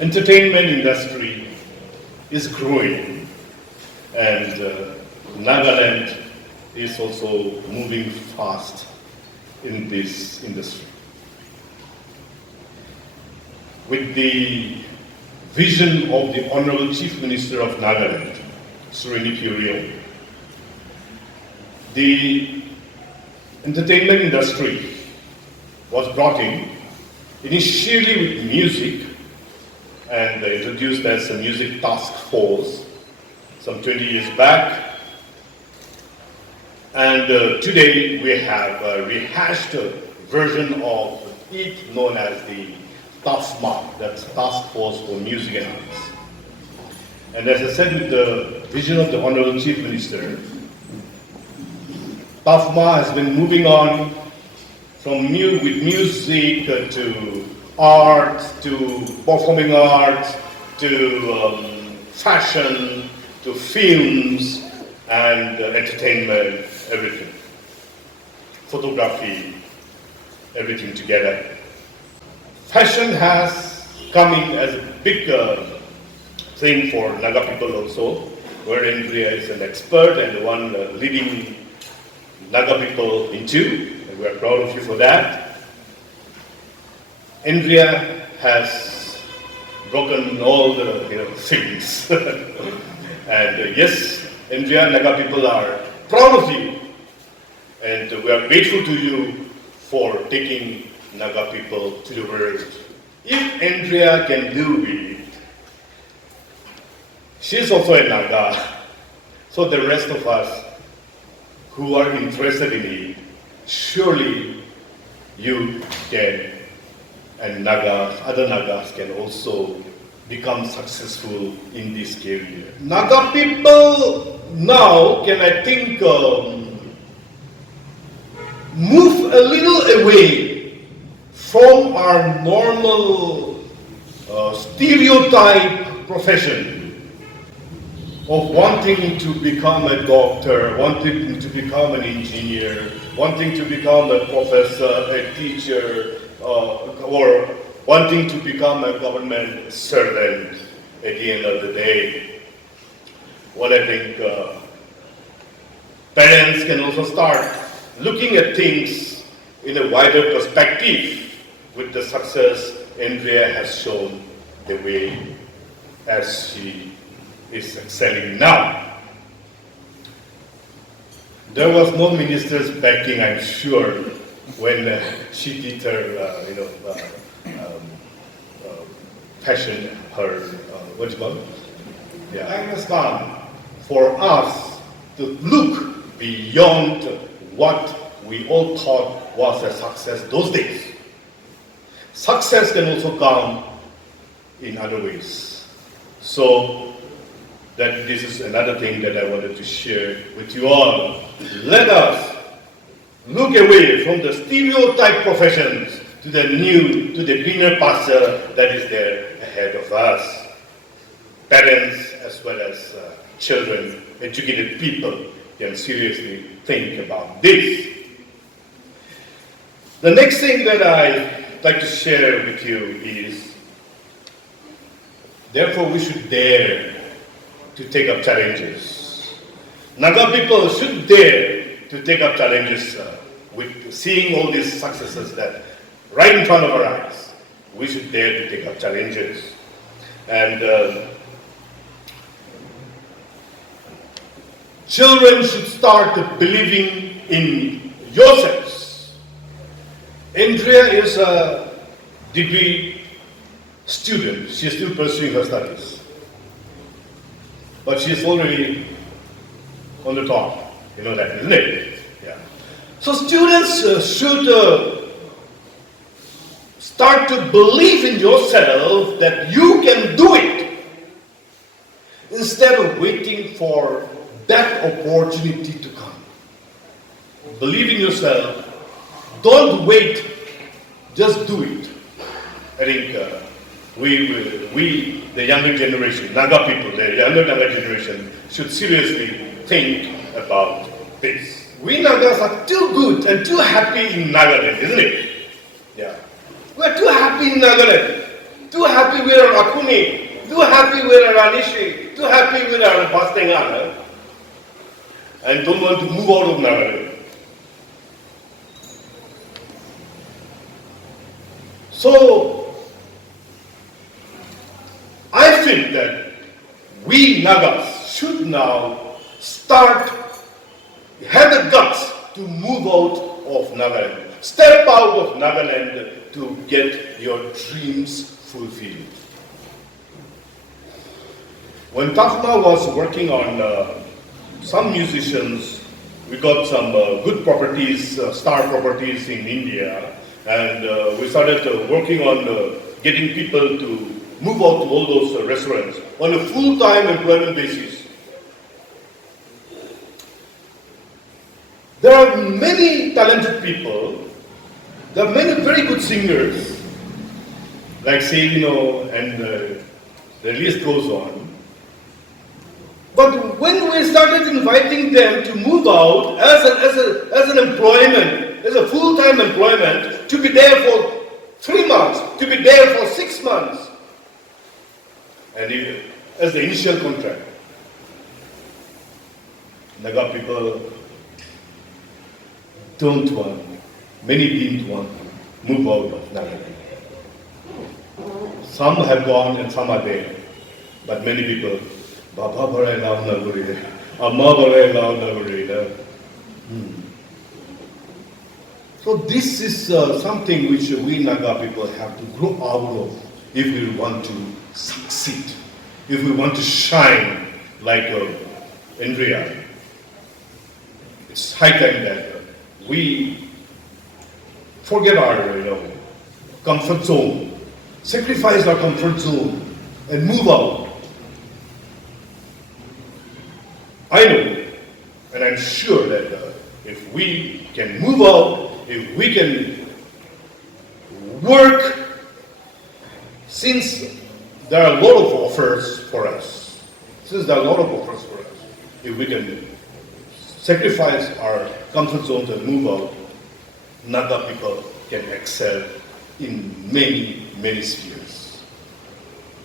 entertainment industry is growing, and Nagaland is also moving fast in this industry. With the vision of the Honorable Chief Minister of Nagaland, Surini Purio, the entertainment industry was brought in initially with music and introduced as a music task force some 20 years back. And today we have a rehashed version of it known as the TAFMA, that's Task Force for Music and Arts. And as I said, with the vision of the Honorable Chief Minister, TAFMA has been moving on from with music to art, to performing arts, to fashion, to films and entertainment, everything. Photography, everything together. Fashion has come in as a big thing for Naga people also, where Andrea is an expert and the one leading Naga people into, and we are proud of you for that. Andrea has broken all the things. And yes, Andrea, Naga people are proud of you, and we are grateful to you for taking Naga people to the world. If Andrea can do it, she is also a Naga, so the rest of us who are interested in it, surely you can, and Nagas, other Nagas can also become successful in this career. Naga people now can, I think, move a little away from our normal stereotype profession of wanting to become a doctor, wanting to become an engineer, wanting to become a professor, a teacher, or wanting to become a government servant at the end of the day. What I think parents can also start looking at things in a wider perspective with the success Andrea has shown the way as she is excelling now. There was no minister's backing, I'm sure, when she did her, passion, her, what do you call it? Yeah, time has come for us to look beyond what we all thought was a success those days. Success can also come in other ways. So that this is another thing that I wanted to share with you all. Let us look away from the stereotype professions to the new, to the greener pasture that is there ahead of us. Parents as well as children, educated people can seriously think about this. The next thing that I'd like to share with you is, therefore we should dare to take up challenges. Naga people should dare to take up challenges with seeing all these successes that right in front of our eyes. We should dare to take up challenges. And children should start believing in yourselves. Andrea is a degree student. She is still pursuing her studies. But she is already on the top. You know that, isn't it? Yeah. So students should start to believe in yourself that you can do it, instead of waiting for that opportunity to come. Believe in yourself. Don't wait. Just do it. I think we, the younger generation, Naga people, the younger Naga generation, should seriously think about this. We Nagas are too good and too happy in Nagaland, isn't it? Yeah. We're too happy in Nagaland, too happy with our Akuni, too happy with our Anishi, too happy with our Bastengana, and don't want to move out of Nagaland. So, I feel that we Nagas should now have the guts to move out of Nagaland. Step out of Nagaland to get your dreams fulfilled. When Tafma was working on some musicians, we got some good properties, star properties in India, and we started working on getting people to move out to all those restaurants on a full-time employment basis. There are many talented people. There are many very good singers, like Savino, and the list goes on. But when we started inviting them to move out as an employment, as a full-time employment, to be there for 3 months, to be there for 6 months, and as the initial contract, Naga people don't want, many didn't want to move out of Nagaland. Some have gone and some are there, but many people, Baba Barai Lao Naguri, Amma Barai Lao Naguri. So this is something which we Naga people have to grow out of if we want to succeed, if we want to shine like Andrea. It's high time that we forget our comfort zone, sacrifice our comfort zone, and move out. I know, and I'm sure that if we can move out, if we can work, since there are a lot of offers for us, if we can sacrifice our comfort zones and move out, Naga people can excel in many, many spheres.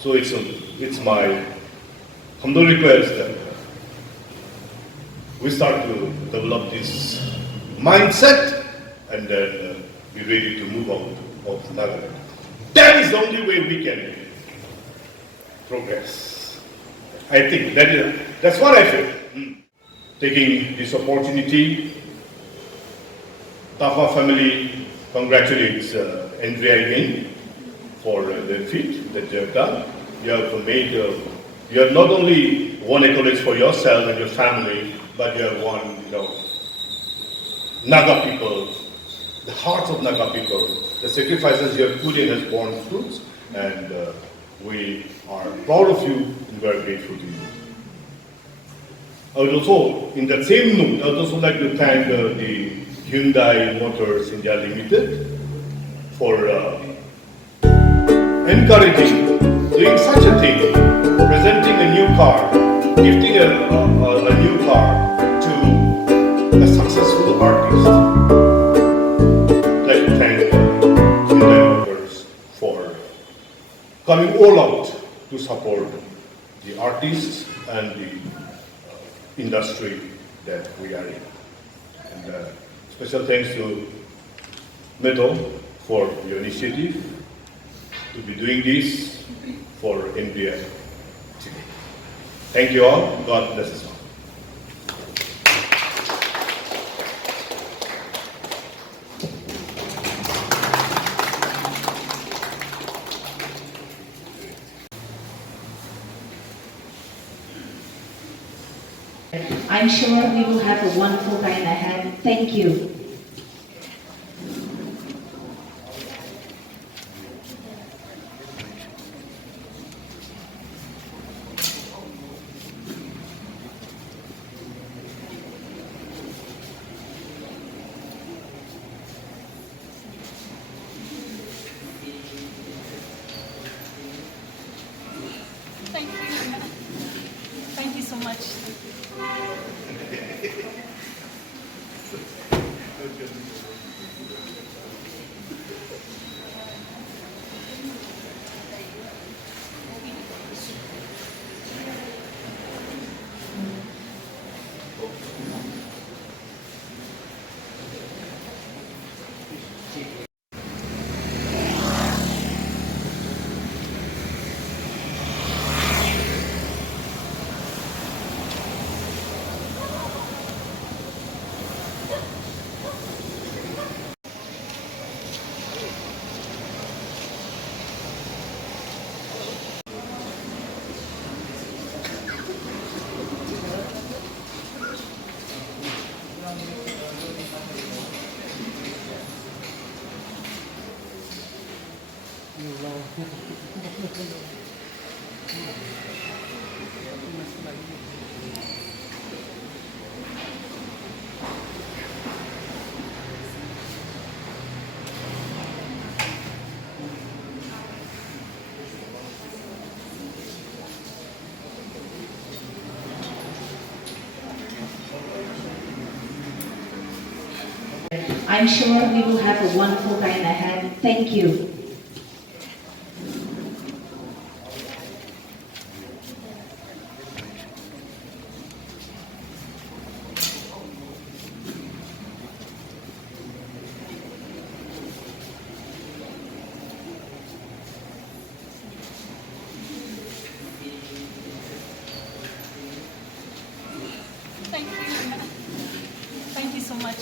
So it's my humble request that we start to develop this mindset and then be ready to move out of Nagaland. That is the only way we can progress. I think that's what I feel. Taking this opportunity, Tafa family congratulates Andrea again for the feat that you have done. You have not only won accolades for yourself and your family, but you have won, Naga people, the hearts of Naga people. The sacrifices you have put in has borne fruits, and we are proud of you and we are grateful to you. I would also, in that same note, I would also like to thank the Hyundai Motor India Limited for encouraging, doing such a thing, presenting a new car, gifting a new car to a successful artist. I'd like to thank Hyundai Motors for coming all out to support the artists and the industry that we are in. And special thanks to Metal for your initiative to be doing this for India today. Thank you all. God bless us all. I'm sure we will have a wonderful time ahead. Thank you. Thank you. Thank you so much. I'm sure we will have a wonderful time ahead. Thank you. Thank you. Thank you so much.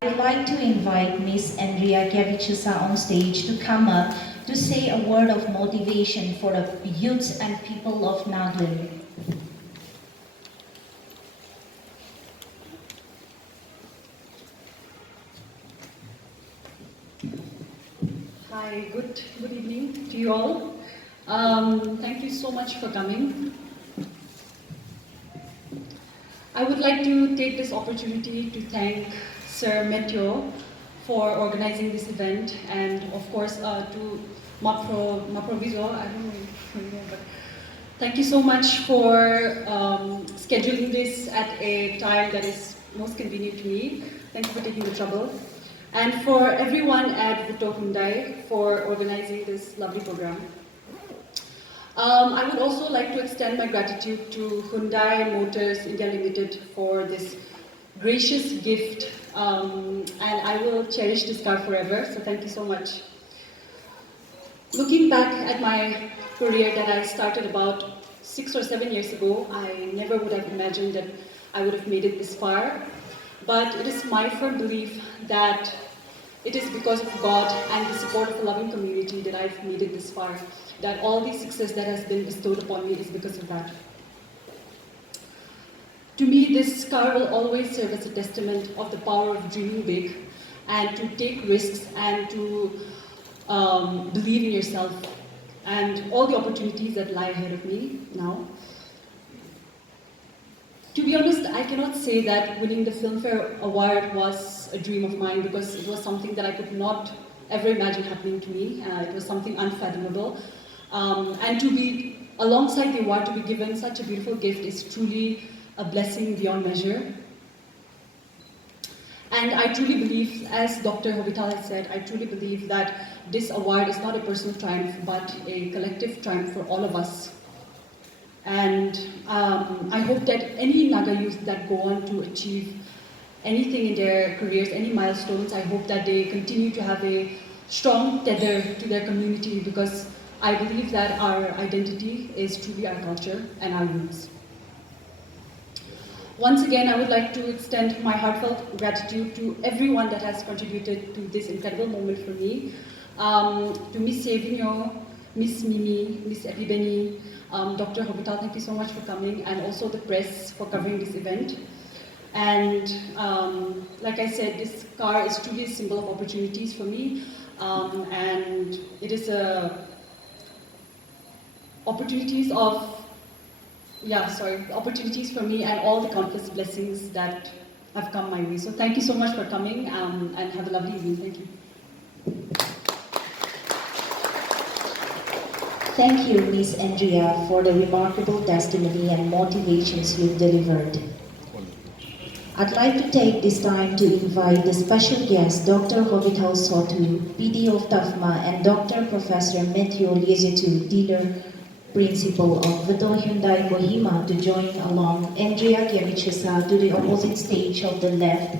I'd like to invite Miss Andrea Kevichusa on stage to come up to say a word of motivation for the youths and people of Nagaland. Hi, good evening to you all. Thank you so much for coming. I would like to take this opportunity to thank Sir Meteo for organizing this event, and of course to Maproviso, I don't know if you know, but thank you so much for scheduling this at a time that is most convenient to me. Thank you for taking the trouble. And for everyone at Hyundai for organizing this lovely program. I would also like to extend my gratitude to Hyundai Motors India Limited for this gracious gift, and I will cherish this car forever, so thank you so much. Looking back at my career that I started about 6 or 7 years ago, I never would have imagined that I would have made it this far. But it is my firm belief that it is because of God and the support of a loving community that I've made it this far. That all the success that has been bestowed upon me is because of that. To me, this car will always serve as a testament of the power of dreaming big and to take risks and to believe in yourself and all the opportunities that lie ahead of me now. To be honest, I cannot say that winning the Filmfare Award was a dream of mine because it was something that I could not ever imagine happening to me. It was something unfathomable. And to be alongside the award, to be given such a beautiful gift is truly a blessing beyond measure. And I truly believe, as Dr. Hovital has said, I truly believe that this award is not a personal triumph, but a collective triumph for all of us. And I hope that any Naga youth that go on to achieve anything in their careers, any milestones, I hope that they continue to have a strong tether to their community, because I believe that our identity is truly our culture and our roots. Once again, I would like to extend my heartfelt gratitude to everyone that has contributed to this incredible moment for me. To Miss Sevigno, Miss Mimi, Miss Epibeni, Dr. Hovital, thank you so much for coming, and also the press for covering this event. And like I said, this car is truly a symbol of opportunities for me, and it is opportunities for me and all the countless blessings that have come my way. So thank you so much for coming, and have a lovely evening. Thank you. Thank you, Miss Andrea, for the remarkable testimony and motivations you've delivered. I'd like to take this time to invite the special guests, Dr. Hovital Sotu, PD of TAFMA, and Dr. Professor Meteo Liesetu, Dealer Principal of Hyundai Kohima, to join along Andrea Kevichusa to the opposite stage of the left